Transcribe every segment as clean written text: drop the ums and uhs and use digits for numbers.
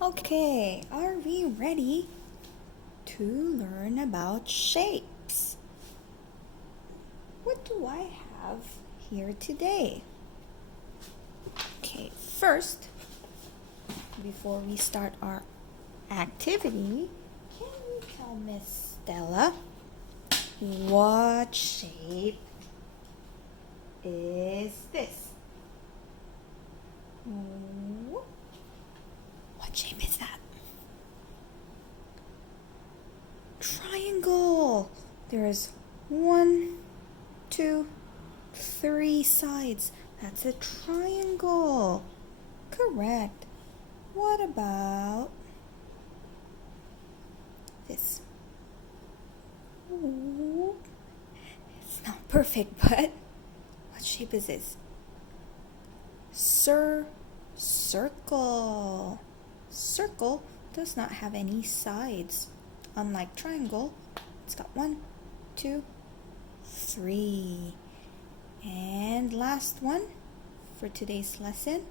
Okay, are we ready to learn about shapes? What do I have here today? Okay, first, before we start our activity, can you tell Miss Stella what shape is this? What shape is that? Triangle. There's 1, 2, 3 sides. That's a triangle. Correct. What about this? Ooh. It's not perfect, but what shape is this? Circle. Circle does not have any sides. Unlike triangle, it's got 1, 2, 3. And last one for today's lesson.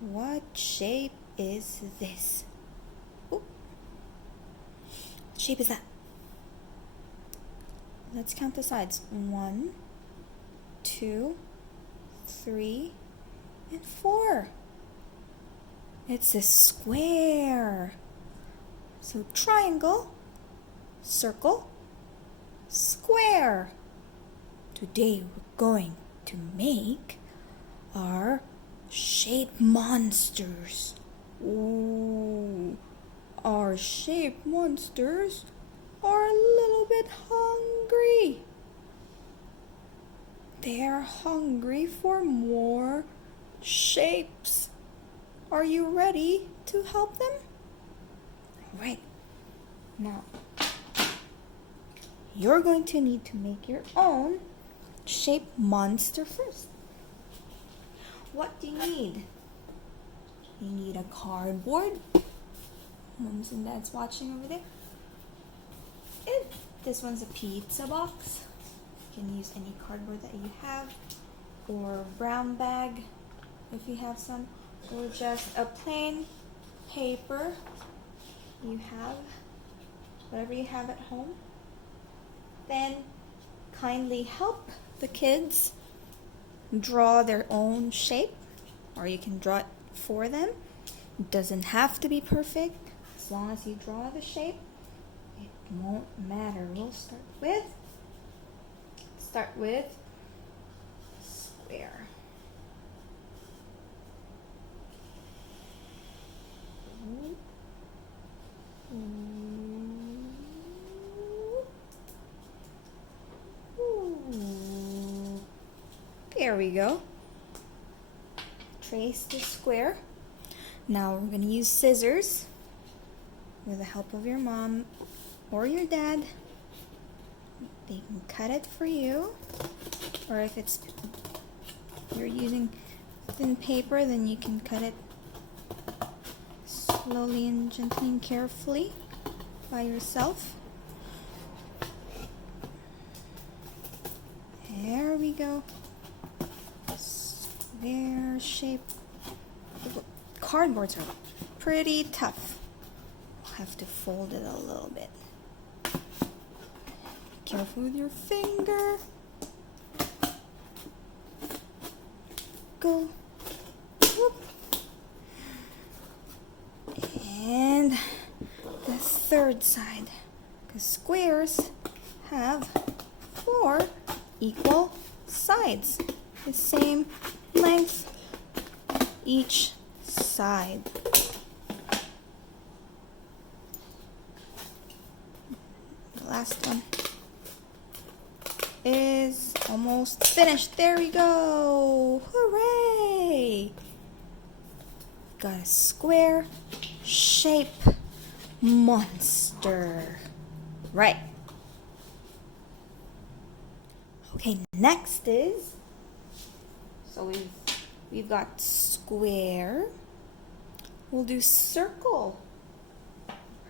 What shape is this? Ooh. What shape is that? Let's count the sides. 1, 2, 3, and 4. It's a square. So triangle, circle, square. Today we're going to make our shape monsters. Ooh, our shape monsters are a little bit hungry. They're hungry for more shapes. Are you ready to help them? All right. Now, you're going to need to make your own shape monster first. What do you need? You need a cardboard. Moms and Dad's watching over there. And this one's a pizza box. You can use any cardboard that you have, or brown bag if you have some, or just a plain paper you have, whatever you have at home. Then kindly help the kids draw their own shape, or you can draw it for them. It doesn't have to be perfect. As long as you draw the shape, it won't matter. We'll start with square. There we go. Trace the square. Now we're going to use scissors with the help of your mom or your dad. They can cut it for you, or if you're using thin paper, then you can cut it slowly and gently and carefully by yourself. There we go. Square shape. Cardboards are pretty tough. I'll have to fold it a little bit. Careful with your finger. Go. Whoop. And the third side, because squares have 4 equal sides, the same length each side. The last one is almost finished. There we go. Hooray! Got a square shape monster. Right. Okay, next is, so we've got square. We'll do circle.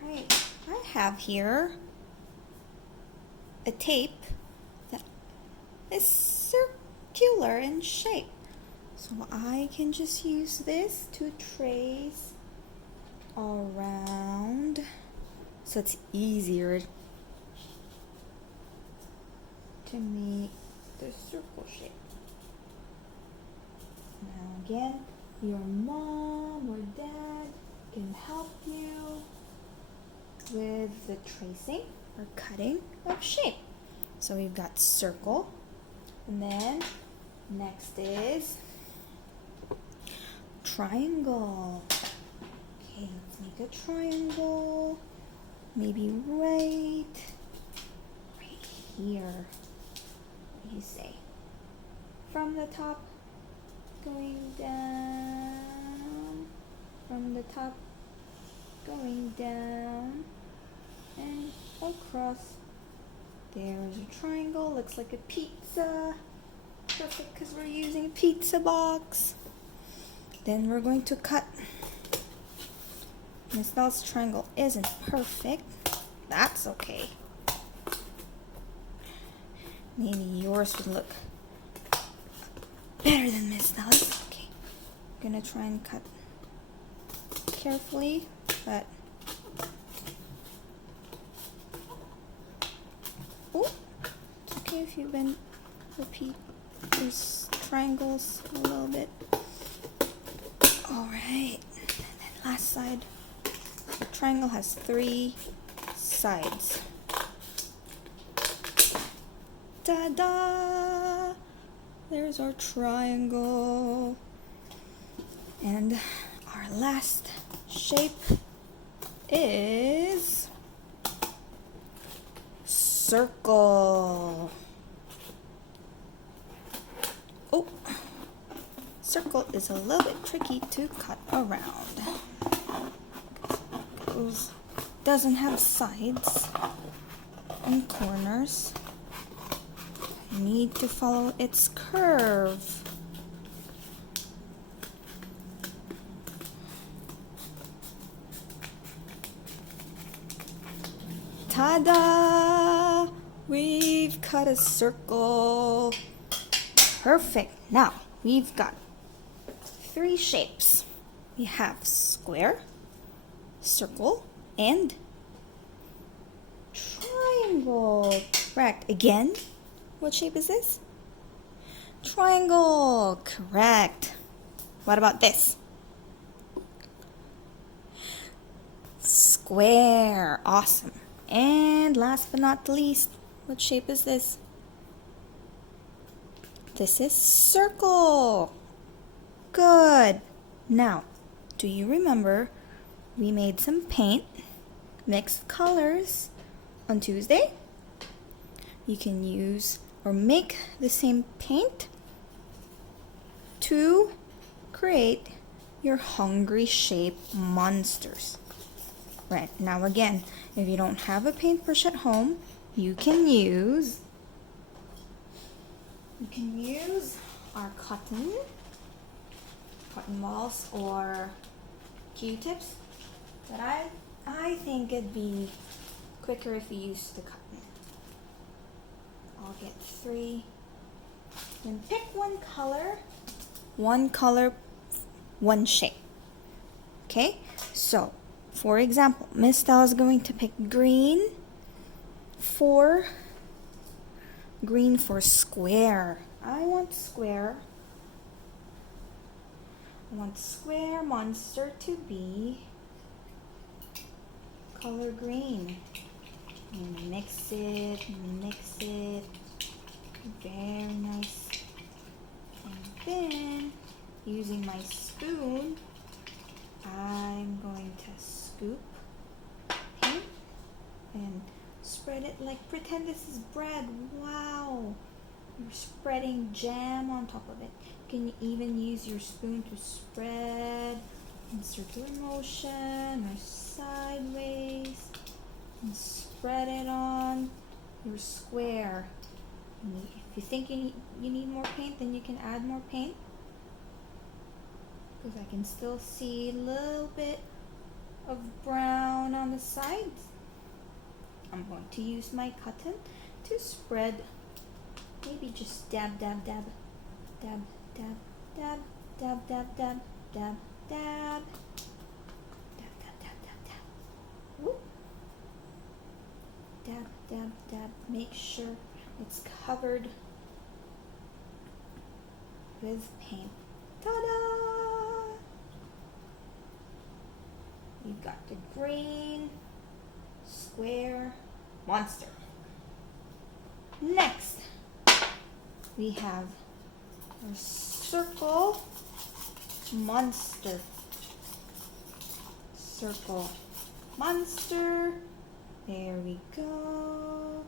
Right. I have here a tape that is circular in shape. So I can just use this to trace around so it's easier to make the circle shape. Now again, your mom or dad can help you with the tracing or cutting of shape. So we've got circle, and then next is triangle. Okay, let's make a triangle. Maybe right here. What do you say? From the top going down, from the top going down and across. There's a triangle, looks like a pizza. Perfect, because we're using a pizza box. Then we're going to cut. Miss Belle's triangle isn't perfect. That's okay. Maybe yours would look better than Miss Belle's. Okay, I'm gonna try and cut carefully, but oh, it's okay if you repeat these triangles a little bit. All right, and then last side. The triangle has 3 sides. Ta-da! There's our triangle. And our last shape is circle. Oh, circle is a little bit tricky to cut around. It doesn't have sides and corners. You need to follow its curve. Ta-da! We've cut a circle. Perfect. Now, we've got 3 shapes. We have square, circle, and triangle. Correct. Again, what shape is this? Triangle. Correct. What about this? Square. Awesome. And last but not least, what shape is this? This is circle. Good. Now, do you remember we made some paint, mixed colors on Tuesday? You can use or make the same paint to create your hungry shape monsters. Right, now again, if you don't have a paintbrush at home, you can use our cotton balls or Q-tips, but I think it'd be quicker if you use the cotton. I'll get 3. Then pick one color, one shape. Okay, so for example, Miss Stella is going to pick green for square. I want square monster to be color green. And mix it. Very nice. And then, using my spoon, I'm going to scoop paint and spread it like pretend this is bread. Wow! You're spreading jam on top of it. You can even use your spoon to spread in circular motion or sideways and spread it on your square. And if you think you need more paint, then you can add more paint. Because I can still see a little bit of brown on the sides. I'm going to use my cotton to spread, maybe just dab, dab, dab, dab, dab, Dab, dab, dab, dab, dab, dab. Dab, dab, dab, dab, dab. Whoop. Dab, dab, dab. Make sure it's covered with paint. Ta-da! We've got the green square monster. Next, we have our circle monster. Circle monster. There we go.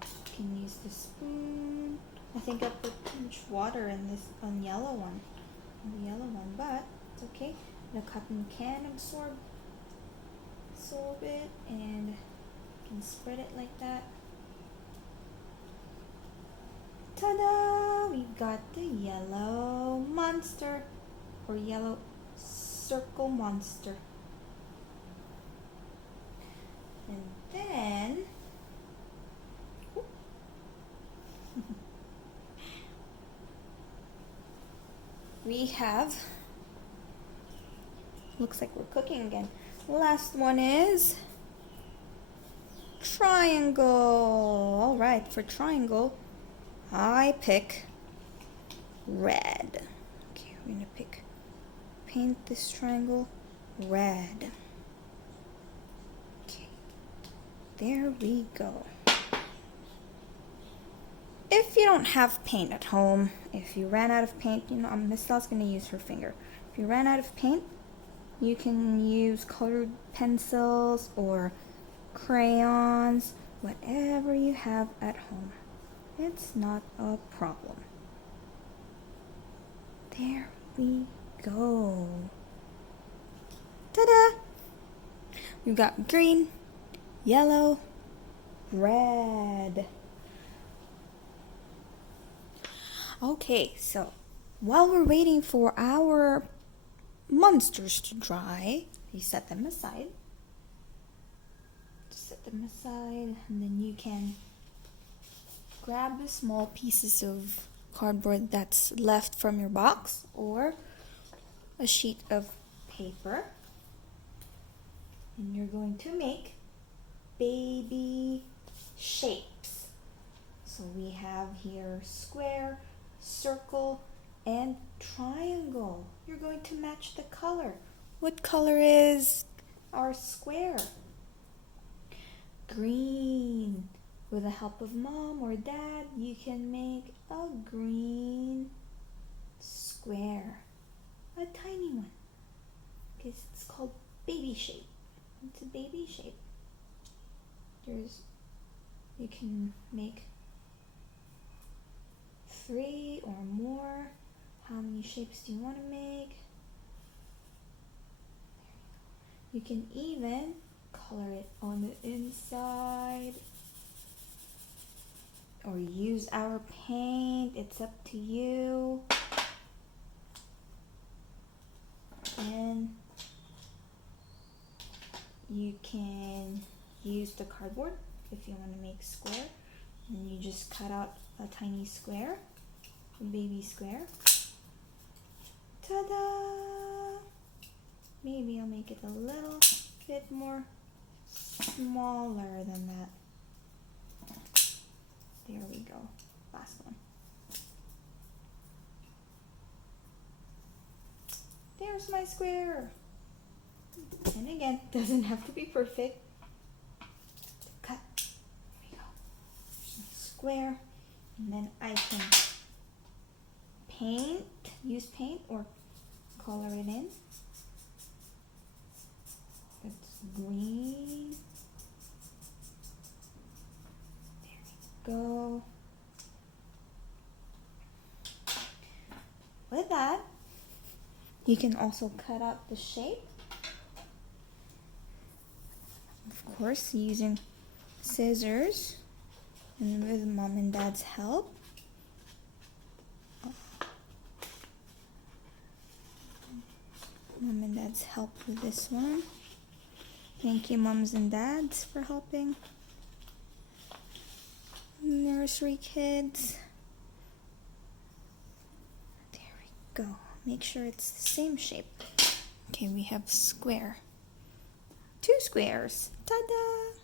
You can use the spoon. I think I put too much water in this yellow one. The yellow one, but it's okay. The cotton can absorb it, and you can spread it like that. Ta-da! We got the yellow monster, or yellow circle monster. And then we have, looks like we're cooking again. Last one is triangle. All right, for triangle, I pick red. Okay, we're gonna paint this triangle red. Okay, there we go. If you don't have paint at home, if you ran out of paint, Miss Sal's gonna use her finger. If you ran out of paint, you can use colored pencils or crayons, whatever you have at home. It's not a problem. There we go. Ta-da! We've got green, yellow, red. Okay, so while we're waiting for our monsters to dry, you set them aside. Set them aside, and then you can grab the small pieces of cardboard that's left from your box or a sheet of paper, and you're going to make baby shapes. So we have here square, circle, and triangle. You're going to match the color. What color is our square? Green. With the help of mom or dad, you can make a green square. A tiny one. Because it's called baby shape. It's a baby shape. You can make 3 or more. How many shapes do you want to make? You can even color it on the inside or use our paint. It's up to you. And you can use the cardboard if you want to make square. And you just cut out a tiny square, a baby square. Ta-da! Maybe I'll make it a little bit more smaller than that. There we go. Last one. There's my square. And again, doesn't have to be perfect. Cut. There we go. Square. And then I can use paint or color it in. It's green. There we go. With that, you can also cut out the shape. Of course, using scissors and with mom and dad's help. Mom and dad's help with this one. Thank you, moms and dads, for helping. Nursery kids. There we go. make sure it's the same shape. Okay, we have square. 2 squares. Ta-da!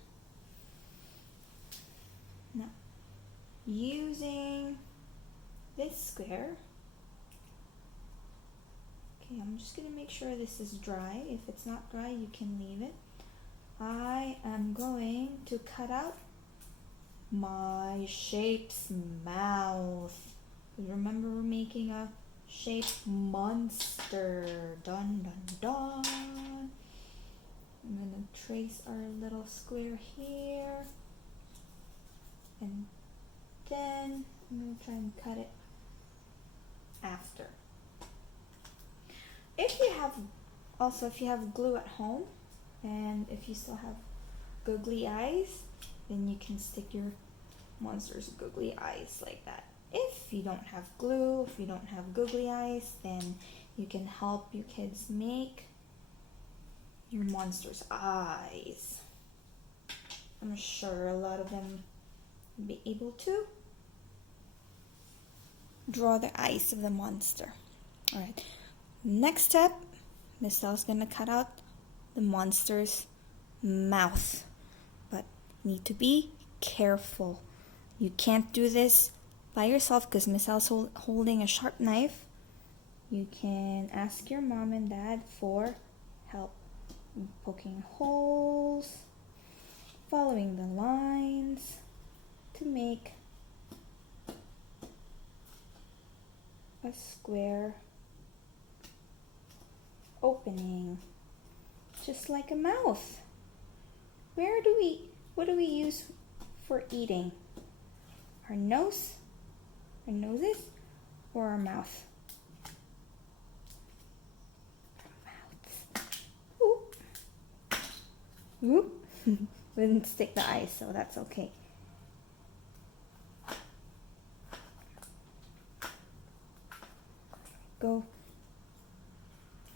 Now, using this square, okay, I'm just gonna make sure this is dry. If it's not dry, you can leave it. I am going to cut out my shape's mouth. Remember, we're making a shape monster. Dun dun dun. I'm gonna trace our little square here, and then I'm gonna try and cut it after. If you have glue at home, and if you still have googly eyes, then you can stick your monster's googly eyes like that. If you don't have glue, if you don't have googly eyes, then you can help your kids make your monster's eyes. I'm sure a lot of them will be able to draw the eyes of the monster. Alright, next step, Miss Elle's gonna cut out the monster's mouth. But need to be careful. You can't do this by yourself because Miss Elle's holding a sharp knife. You can ask your mom and dad for help. Poking holes, following the lines to make a square opening, just like a mouth. What do we use for eating? Our noses, or our mouth? Whoop. We didn't stick the eyes, so that's okay. Go.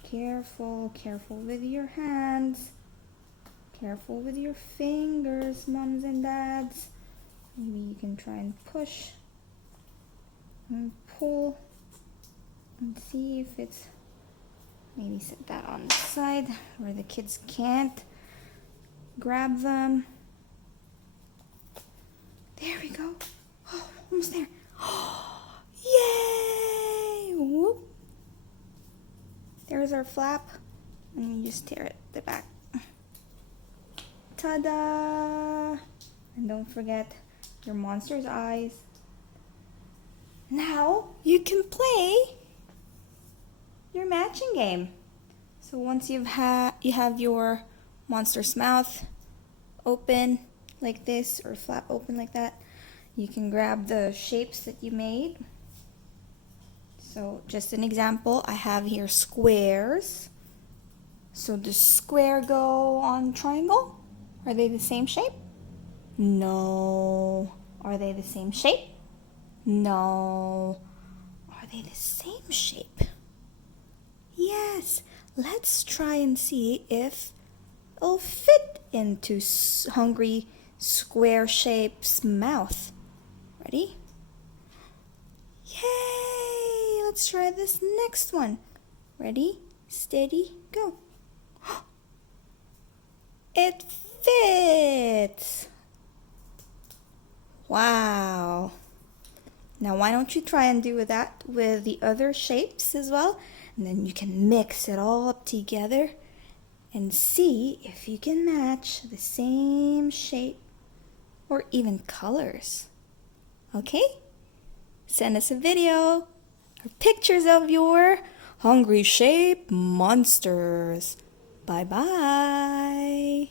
Careful with your hands. Careful with your fingers, moms and dads. Maybe you can try and push and pull and see if it's, maybe set that on the side where the kids can't grab them. There we go. Oh, almost there. Oh, yay! Whoop. There's our flap, and you just tear it the back. Ta-da! And don't forget your monster's eyes. Now you can play your matching game. So once you have your monster's mouth open like this, or flap open like that, you can grab the shapes that you made. So just an example, I have here squares. So does square go on triangle? Are they the same shape? No. Are they the same shape? No. Are they the same shape? Yes. Let's try and see if it'll fit into Hungry Square Shape's mouth. Ready? Yay! Let's try this next one. Ready, steady, go. It fits! Wow! Now why don't you try and do that with the other shapes as well? And then you can mix it all up together and see if you can match the same shape or even colors. Okay? Send us a video or pictures of your Hungry Shape monsters. Bye-bye.